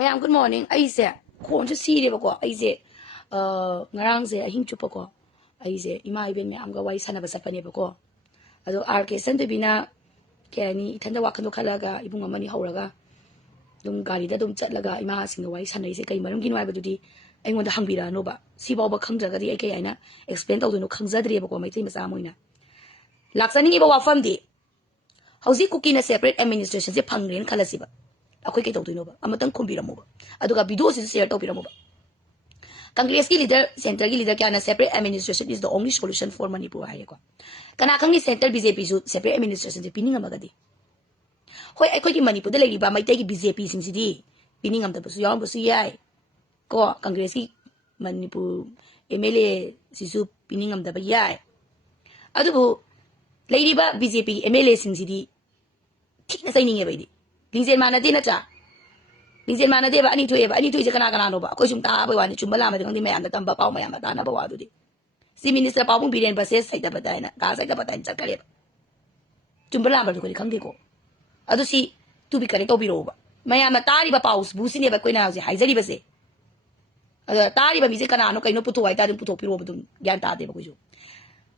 Mayam, good morning. I say, go on to see the bako. I say, ngarang say, I him chupako. I say, Ima even me, I'm going to sana basapane bako. Ado RK send to bina, Kenny, Tanda Wakano Kalaga, Ibunga Mani Horaga, Dum Garida, Dum Chatlaga, Ima, sing the way Sana say, Marum Ginwaba to the, I want the Hambira Noba. See Boba Kanga, the Akaina, explain all the no Kangzadri bako, my team is Amoina. Laksani Iba Famdi. How's he cooking a separate administration? The Pangrian Kalasiba. A quick to Nova, a matan kumbira mova. Aduga Bidos is here to Piramova. Kangleipak leader, central leader can a separate administration is the only solution for Manipur. Kanakangi central BJP separate administration, the pinning of Magadi. Why I could Manipur, the lady by my take BJP in city, pinning of the Busuyan Busuai. Go Kangleipak Manipur, MLA, Sisu, pinning of the Bayai. Adubu, lady by BJP, MLA in city, Tina signing a Lingzen Manadina cha. Lingzen Manadeva, I need to have any to Kanaka, Koshum Taba, one Chumbalama, the only man that Tamba Pau Mayamata Bawadi. See Minister Pau Bidian Passes, Site Patana, Gaza Patan Chakale. Chumbalama to Kangiko. I do see to be correct over. Mayamatari Paus, Busini Baquina, Hazari Base. A Tari Bizicana, no put I didn't put up your Yanta de Buju.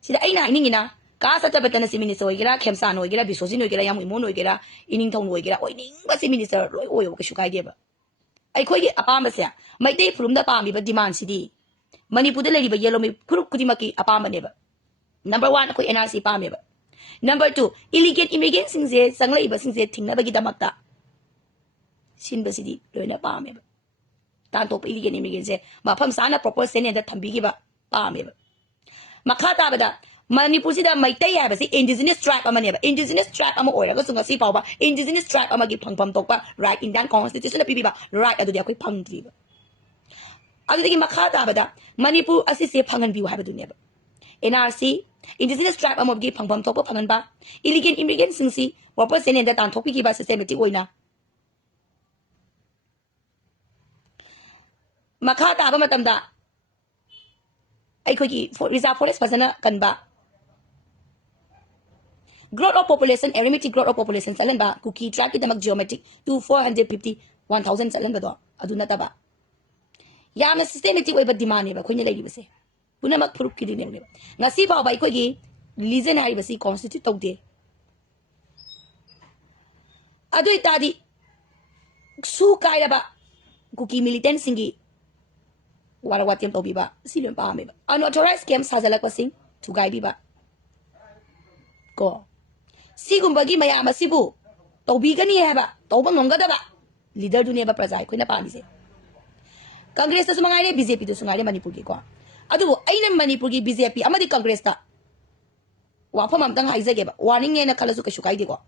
See the Aina Nina. Casa Tabatana Minister Oigera, Kemsano Oigera, Bisosino Oigera, Yamumono Oigera, Innington Oigera, Oining, but the Minister Oyo Shukai. I quite a palmasia. My day from the palmy but demand CD. Money put the lady by yellow me Kudimaki a palma never. Number one, NRC palmeba. Number two, illegal immigrants in the Sang labor since they think never get a mata. Sinba City, learn a palmeba. Tanto illegal immigrants say, Mapam Sana proposed sending that Tambigiba palmeba. Makata Bada. Manipur sida may tayo ba si indigenous tribe ama niya ba indigenous tribe ama oira gusto nga si pa ba indigenous tribe ama gipang tok pa right in dan constitution na pibi ba right ado di ako'y pangtri ba ado di makata ba da Manipur asisi pangan biwa ba dunya ba NRC indigenous tribe ama gipang tok pa pangan ba illegal immigrants sing si wapo senen da tan tok pi ba systematic oina makata ba matamda ay ko gi reserve forest pasana kan ba growth of population, arithmetic growth of population, salan ba, cookie track ita mag-geometric to 451,000 salan ba do? Aduna ta ba? Yama systematic way ba demand ba? Kung nilay di ba si? Puna mag-proof ki din ba? Nga si pa ba, ikoy gi, reason na ba si constitute tog di? Ado itadi, sukay na ba, cookie militant singi, warawat yung tobi ba? Silo yung pahami ba? Unauthorized scams hazalak ba sing? Tugay di ba? Ko. Sigumbagi mayama sibu tobigan niya ba tobang ngada ba leader dunia ba praja ko na pamise Congress ta sumangay ni BJP to sumangay Manipur gi ko adu ay na Manipur gi BJP amadi Congress ta wa pa mamtang haizage ba warning ne na kalasu ka shukai di ko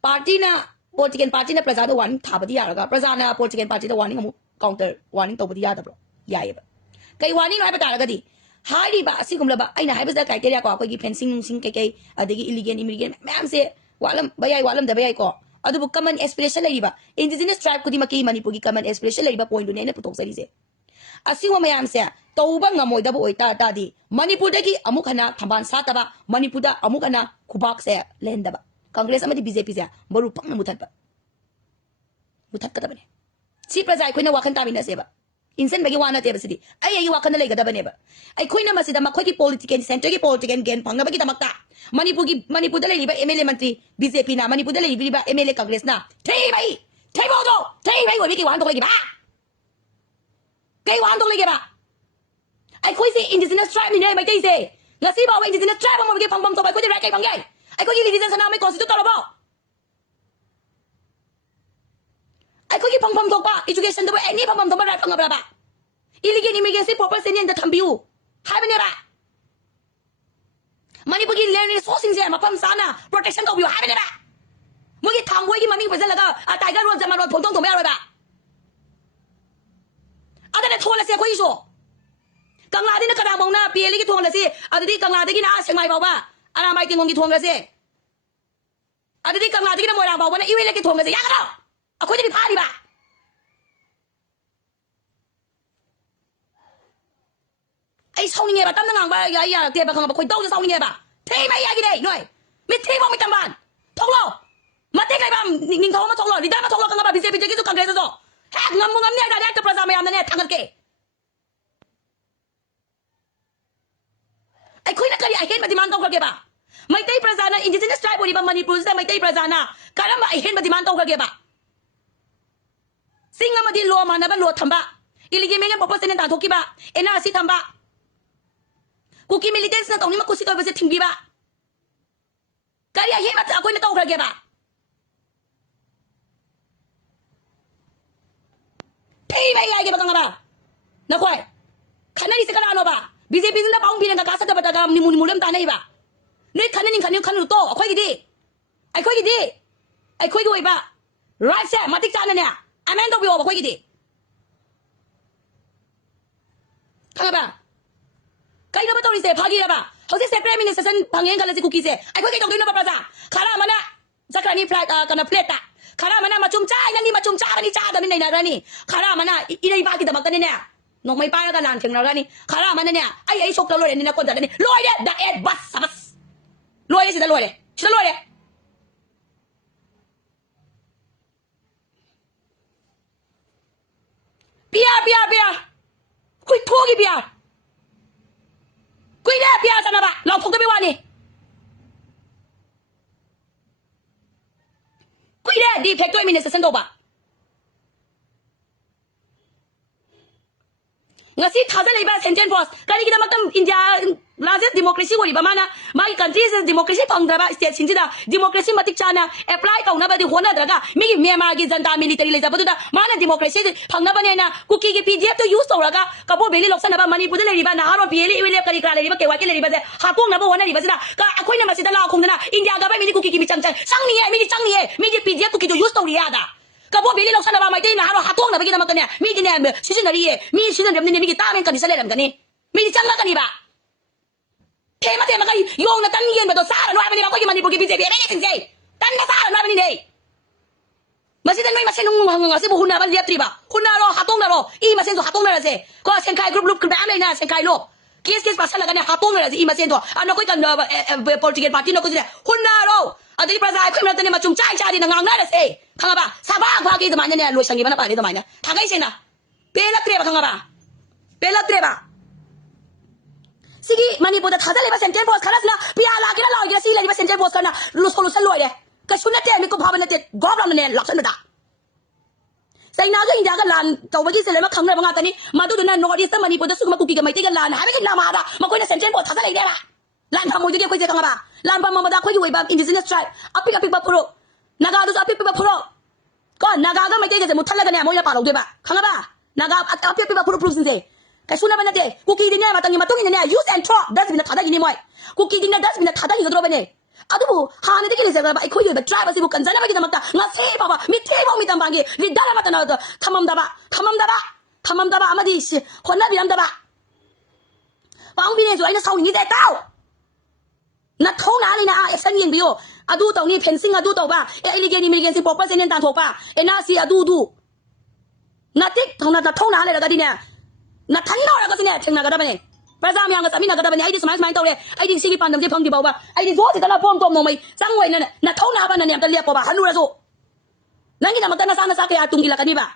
party na political party na praja do warning thabadi yaraga praja na political party da warning amu counter warning tobadi yada bro yae ba kai warning ai ba taraga di Hari ba sigumla ba ay na hay basta criteria ko ako gi fencing nung sing kay adigi illegal immigrant ma'am se walam da bayay ko adu bu common expression lagi ba indigenous tribe ko di maki Manipur gi common expression lagi ba point do ne putok sa rise asiwa mayam se tawba nga moy da bu oy ta di Manipur dagi amuk hana thamban sa ta ba Manipur da amuk hana kubak se lenda ba Congress amadi BJP se baru pang na mutat ka ta ba ne si prajai ko na wakan ta na se ba Insan bagi wana tiya basidi ay wakan na lay gada ba neba ay koy na masida makoy ki politician center ki politician gen pang na bagi tamakta Manipur dalay liba MLA mantri BJP na Manipur dalay liba MLA Congress na tay bodo wo biki wan tong lagi ba kay wan tong lagi ba ay koy si indigenous tribe ni may tay se la si ba wa indigenous tribe mo bagi pang to ba koy di kay panggay ay koy li sa na may constitution talo ba ay koy pang to pa education do any pang to ba ra pang ba illegal immigrants proper senior da thambiu hai ba ne ba Manipur gi land resources ya mapam sana protection to biu hai ba ne ba mo gi thangwai gi maming pesa laga a tiger road jama road photong to ba ba ada ne thola se koi so kangla di na kada mong na peli gi thong la si ada di kangla di gi na sengmai ba ba ana mai tingong gi thong la se ada di kangla di gi na moirang ba ba na iwe le gi thong la se ya ka do akoy di pha di ba ay sauning ba tam nang ba ya te ba kang ba koy daw sauning ba te mai ya gi dei noi Mithibong Mitambal Thimahi Mate kay bam ning thau ma thok lo leader ma thok lo kang ba BJP te ki su Congress so ha ngam ngam ne da da praja ma yam ne thangal ke ai khoi na kari ai hen ma demand tong ke ba mai tai praja na indigenous tribe ori ba Manipur sa mai tai praja na karam ba ai hen ma demand tong ke ba singa ma di lo ma na ba lo thamba iligi me ne purpose ne ta thoki ba ena si thamba kuki militants na tong ni ma kusi to ba se thingbi ba kari ai hen ma akoi na tong ke ba Pay my like ba na kwai kanani se kana no ba BJP na paung bi na ka sa ka ba ta ni mulim ta nei ba nei kanani kan to akhoi gi di ai khoi gi di ai khoi gi ba right set matik cha na ne amen do bi ba khoi gi di ka ba kai na ba to ri se phagi ba ho se prime minister san phangeng ka la si ku ki se ai khoi gi tong no ba pra sa khara mana zakrani flight kana plate ta khara mana machum cha ina ni machum cha ni cha da ni na rani khara mana irei ba ki da makane ne no mai pa ga lan theng na rani khara mana ne ai sok ta lo ni na kon da ni loi de da et bas sabas loi de si da loi de pia kui thogi pia kui de pia sa na ba lo thok ta bi wa ni kui de di factory minister san do ba ngasi thaza leiba sentence force kari kida makam India largest democracy wori ba mana mai countries democracy pangdaba state sinjida democracy matik chana apply kauna ba di hona daga mi Myanmar gi janta military le jabu da mana democracy phangna bane na kuki gi PDF to use toraga kabo beli loksan ba Manipur le riba na haro beli wele kari kra le riba ke wa ke le riba se hakong na ba hona riba sida ka akoi na masida la khong na India ga ba mi kuki gi mi chang ni mi di PDF kuki to use tori ya da kabo beli loksan ba mai dei na haro hakong na ba gi na makane mi di ne season ri mi season ne mi gi ta men kan sale ram kani mi di chang la kani ba tema kai yong na tan yen ba to sa no ba ni ba ko gi Manipur gi BJP me ni sei tan na sa no ba ni nei masida noi masen nung hang ngasi bu hunna ba liap tri ba hunna ro hatong na ro I masen to hatong na ra se ko sen kai group kan am le na sen kai lo kes pasal la kan hatong na ra se I masen to ano koi kan political party no ko se hunna ro adai praja khoi na tane ma chung chai cha di na ngang na ra se khanga ba sa ba ba gi da ma ne lo sangi ba na pa le da ma na tha kai se na pe la tre ba khanga ba Sigi Manipur da thada leba sentence force khalas na pia la kira la gira si leba sentence force kana lu solution lo de ka sunna te mi ko bhabana te gob lam ne laksan da sai na ga India ga lan taw bagi se lema khangna ba nga tani madu na north east Manipur da sugma kuki ga mai te ga lan ha ga na ma da ma ko na sentence force thada le de ba lan pha mo ge ko je kanga ba lan pha ma da ko ji wei ba indigenous tribe apik ba pro naga du apik ba pro ko naga ga mai te ga se mu thalla ga ne mo ya pa lo de ba khanga ba naga apik ba pro sin se kai suna bana de kuki ding ne matang matung ne use and throw das bina thada ni moi kuki ding ne das bina thada ni dro bane adu ha ne de ki se ba ai khoi ba tribe si bu kan jana ba ki da makta nga se ba ba Mithibong Mitambal Thimahi li dara mata na thamam da ba amadi si honna biram da ba paung bi ne zo ai na sau ni de tao na thong na ni na action yin bi yo adu taw ni fencing adu taw ba e illegal immigration purpose ne ta thok pa e na si adu na tik thong na thong na le ga di ne na tan no ra ga sine theng na ga da bane praja myang ga sami na ga da bane ai di smai to le ai di sigi pandam je phang di baw ba ai di zo ti ta la pom tom no mai chang wei na thau na ba na ne ta le ko ba hanu ra zo nang gi na mata na sa ka ya tung gi la ka ni ba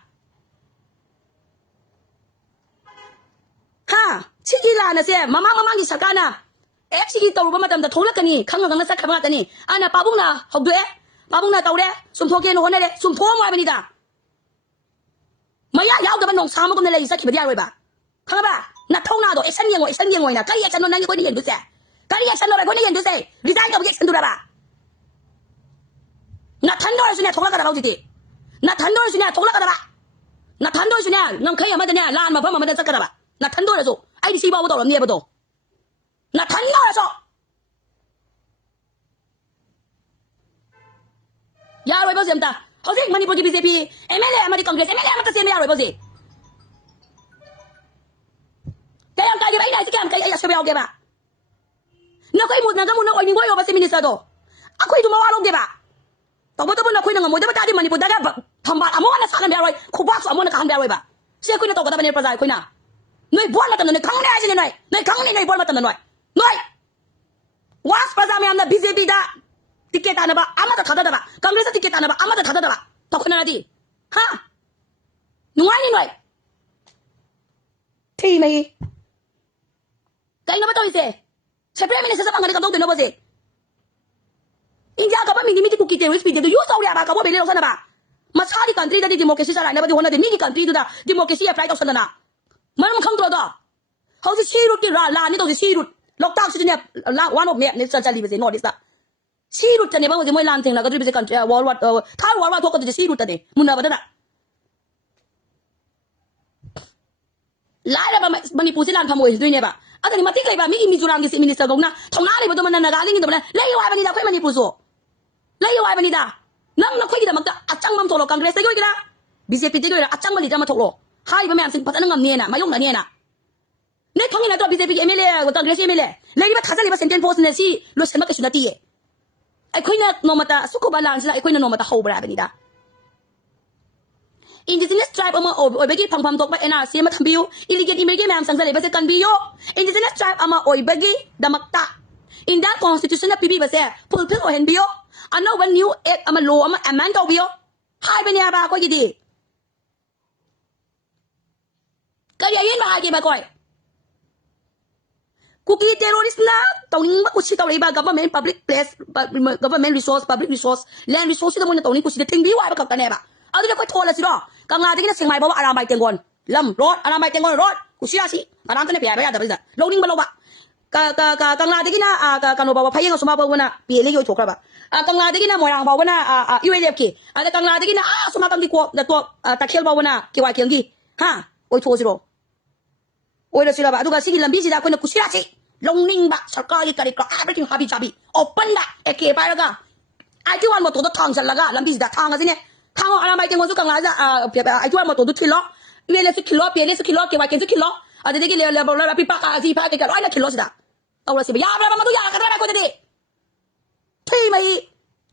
ha chi gi la na se mama gi sarkar na e chi gi taw ba matam da thola ka ni khang ga na sa kha ma ta ni ana pa bung na hok de pa bung na taw de sum thok ke no hone de sum pho mo ba ni da maya yaw da ba nong sa ma ko ne le sa ki ba dia wei ba khang ba na thong na do action yang ngoi na kai action no nang ko ni yen du se kai action no ba ko ni yen du se resign ka action du ra ba na tan do su ne thong la ka da ba ji ti na tan do su ne thong la ka da ba na tan do su ne nang kai ma da ne lan ma fa ma da sa ka da ba na tan do ra so ai di si ba wo do ne ba do na tan do ra so ya roi ba sem ta ho se Manipur ki BJP MLA ma di Congress MLA ma ta se me ya roi ba se kaya ang kaya ba ina sikam kaya ya sabi ako ba na koy mo na gamo na oy ngoy ba si minister do ako'y dumawalog di ba tabo na koy nga mo di ba tadi Manipur daga thamba amo na sa kan biaroy kubak amo na kan biaroy ba siya koy na to ko ta ba ni prasay koy na noy bon mata noy kang na sin noy kang ni noy bon mata noy was prasay am na BJP da ติเกตานะบะอามาตะทัดดะบะกังเกสติเกตานะบะอามาตะทัดดะบะตอกขนาดนี้ฮะหนุ่ยนี่หน่อยที่ไม่ไกนะบะตัวอีเซ่เชฟเรมินเซซับอังกันกันต้องเดินเอาไปสิอินเดียกับมีดิมิติคุกกี้เตอร์วิสปีเตอร์ยูสเอาเลยอะบะกับว่าเป็นเรื่องสนะบะมาชาดิคันทรีได้ดิโมคราซีสอะไรนะบะที่วันนั้นมีดิคันทรีดูดาดิโมคราซีฟลายกับสนะนะมันขังตัวดอเขาจะชี้รุดที่ลานี่ต้องจะชี้รุดล็อกดาวน์ชี้เนี่ยลาวันออฟเนี่ยเนี่ยจะรีบไปสิโนดิสต์ชี้รุดจะเนี่ยบางทีไม่ลานทิ้งนะก็รีบไปสิกันวอลวัดถ้าวอลวัดทุกคนจะชี้รุดแต่เนี่ยมุนนะบัดนั้นลายแล้วมันนี่พูดสิลานขโมยด้วยเนี่ยบะอันนี้มาที่ใครบะมีมิจูรังกิสิมินิสเตอร์ตรงนั้นทงนาเลยบะตัวมันนากาลิงตัวมันเลยว่าบันนี่ดาคุยมันนี่พูดโซ่เลยว่าบันนี่ดานั่งนักคุยกันมักจะอัดจังมั่มโถโลกังเกรสได้ด้วยกันนะบีเจพีได้ด้วยนะอัดจังมันนี่จะมาโถโลหายไปแม่สิ่งพัฒนางามเนี่ยนะมายุ่งอะไรเนี่ยนะเนี่ยท้องยังไงตัวบีเจพีเอ็มเอลเอกังเกรสเอ็มเอลเอเลยว่าทัศน์เลยว่าเซนเทนโพสเนี่ยสิรถเซนมาเกสุนัตีเอไอ้คุยเนี่ยโนมาตาสุขบาลานซ์ละไอ้คุยเนี่ยโนมาตาเขาบราบันนี่ดาIndigenous tribe ama oibagi pangpam tokba NRC ma thambiu illegal immigrant mam sangzale base kanbiyo Indigenous tribe ama oibagi damakta in that constitution na pibi base fulfill o henbiyo ano one new act ama law ama amend tawbiyo hai banya ba ko gidi kaya yin ba hagi ba ko cookie terrorist na tawning ba kusi tawri ba government public place government resource public resource land resource da mo na tawning kusi tingbi wa ba ka ne baเอาที่เราไปโทรเลยสิรอกังลาที่นี่เสียงใหม่บอกว่าอารามใบเตียงกอนลำรถอารามใบเตียงกอนรถกูเชื่อสิอารามตัวนี้เปียไปแต่ไปสิลงนิ่งบอลบะกังลาที่นี่กันโนบอกว่าพยัญชนะสมบัติบอกว่าน่ะเปียเลยโยถูกครับกังลาที่นี่มวยรังบอกว่าน่ะยูเอเดฟกี้แต่กังลาที่นี่สมบัติที่กว่าตัวตะเคียนบอกว่าน่ะเกี่ยวกับเกี่ยงกี้ฮะโอ้ยโทรสิรอโอ้ยเราสิรอบะทุกสิ่งลำบีสิดาคนน่ะกูเชื่อสิลงนิ่งบะสักการิการิกาeverything happy jabi open บะเอเคไปแล้วก็ไอ้ที่วันหมดตัวทางฉันแล้วก็ลำบีสิดาทางกันสิเนี่ยทางอะไรเต็งคนสุกังลาจะไอ้ที่ว่ามาตัวดุคิลล์เวลาสุคิลล์เปลี่ยนสุคิลล์เกี่ยวกับเกี่ยวกับสุคิลล์อะไรที่กี่เลเวลปีปากอาซีปากกี่ร้อยละคิลล์สิดาเอาละสิบยาบมาตัวยากันได้ก็ได้ที่ไม่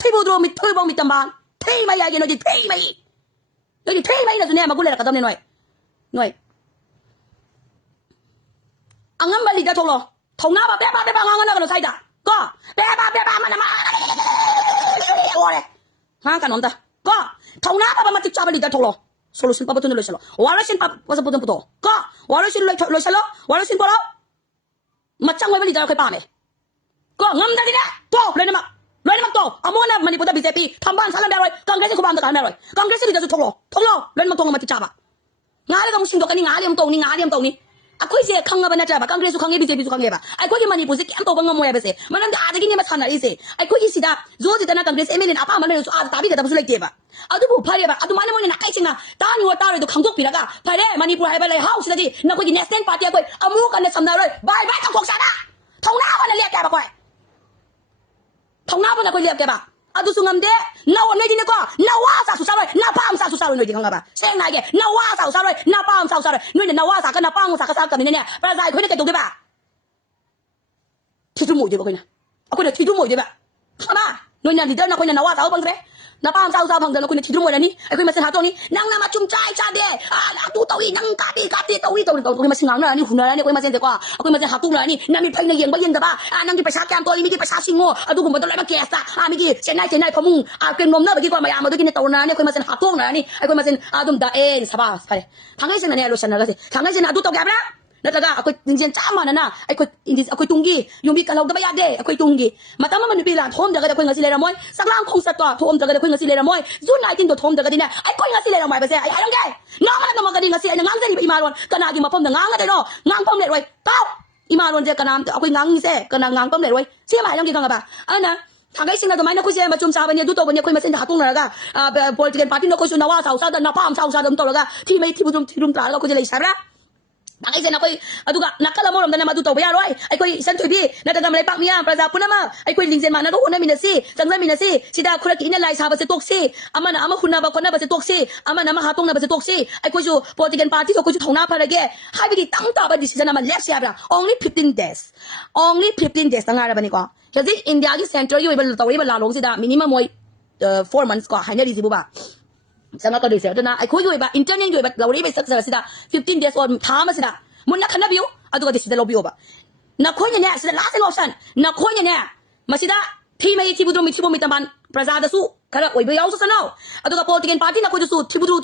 ที่บูดรูมิที่บองมิตัมบานที่ไม่ยากินเราจะที่ไม่เราจะที่ไม่เราจะเนี่ยมากูเลยละกันตอนนี้หน่อยอังงั้นบาลีจะทงหรอทงหน้าแบบแบบงานกันเราใช่จ้ะก็แบบมันมาโอ้ยฮะกันนอนตาก็ทงหน้าแบบมันติดจับลีดาทงหรอโซลูชันปั๊บตัวนี้เลยใช่หรอวาระชินปั๊บว่าจะพูดตัวก็วาระชินเลยใช่หรอวาระชินพอแล้วมาจังไว้บลีดาเราเคยป่าไหมก็งั้นได้ดิเนี่ยโตเลยนะมาโตอาโมนะมันนี่พูดแต่บีเจพีทำบ้านสารแบบอะไรกังเกรสกูบ้านตะการแบบอะไรกังเกรสลีดาจะทงหรอเลยมาทงมาติดจับอ่ะงานเลยก็มึงชิมตัวกันนี่งานเลี้ยงตรงนี้aku isi kanga bana jaba kangre su kange BJP su kange ba aku ki Manipur se kyam to banga moya bese manan da adagi ne masana ise aku isi da zo di dana kangre MLN apa manan su a tabi da busu like ba adu bu phare ba adu mane mone na kai singa ta ni wa ta re do khangtok piraga phare Manipur hai ba lai house da ji na ko ki national party ko amu kan na samna roi bye bye ta khok sa da thongna ba na liap ka ba ko thongna ba na ko liap ka ba adu su ngam de na wa ne ji ne ko na wa sa su sa roi na pam sa su sa roi no ji khanga ba seng na ge na wa sa su sa roi na pam sa su sa roi no ne na wa sa ka na pam sa ka sa ka ne ne ba zai ko ne ke to ge ba ti tu mo je ba ko na ko ne ti tu mo je ba ba no nya li da na ko na wa sa bang tre na pam sa sa bang da ko ne ti tu mo da ni ai ko ma sen ha to ni nang na ma chum chai cha de na tu to yi nang ka ti to yi to ko ma sen ngang na ni hu na ni ko ma sen de kwa ko ma sen ha tu na ni na mi phai na yeng ba yen da ba nang ki pa sha kyam to ni mi ki pa sha sing ngo adu ko ma to lai ba ke sa mi ki sen nai pha mung ken mom na ba ki ko ma ya ma do ki ne to na ni ko ma sen ha tu na ni ai ko ma sen adum da en sa ba phai thang ai sen na ne lo sen na ga se thang ai sen adu to ga ba nataga ako dinjen chama na na ako tunggi yung bi kalaw da ba yade ako tunggi matama man pila thom daga da ko nga silera moy saklang khong sa to thom daga da ko nga silera moy June 19 to thom daga dina ay ko nga silera moy ba se ay ayong gay nga man na magadi nga si ay ngang sen imalon kana gi mapom da ngang da no ngang pom le roi taw imalon je kana ako ngang se kana ngang pom le roi si mai lang gi nga ba ana thangay singa da mai na ko se ma chum sa ba ni du to ba ni ko ma sen da hatung na ga political party no ko su na wa sa da na pam sa dum to ga thi mai thi dum tra ga ko je le sabra Ang isa na ko'y aduga nakala mo ramdan na matuto ba yaroi ay ko'y isan tubi nataga malay pak miya praza po nama ay ko'y lingzen man na una minasi sangza minasi sida kuraki inalay sa ba si toksi ama na ama hunna ba ko na ba si toksi ama na mahatong na ba si toksi ay ko'y su political party so ko'y su thongna pa lagi hay bigi tang ta ba decision naman left siya only 15 days tang ara ba ni ko kasi India gi center yu iba tawri ba lalong sida minimum moy 4 months ko hay na resibo ba Sana ka dise na ay ko yu iba internet yu iba lawri ba sa sida 15 days or thama sida mun na kana biyo adu ka dise da lobiyo ba na ko nya sida last option na ko nya masida Thimahi Thibudru Mithibong Mitambal Prajadasu Kara Oiba Yausu Sanao Aduga Political Party na Kojusu Thibudru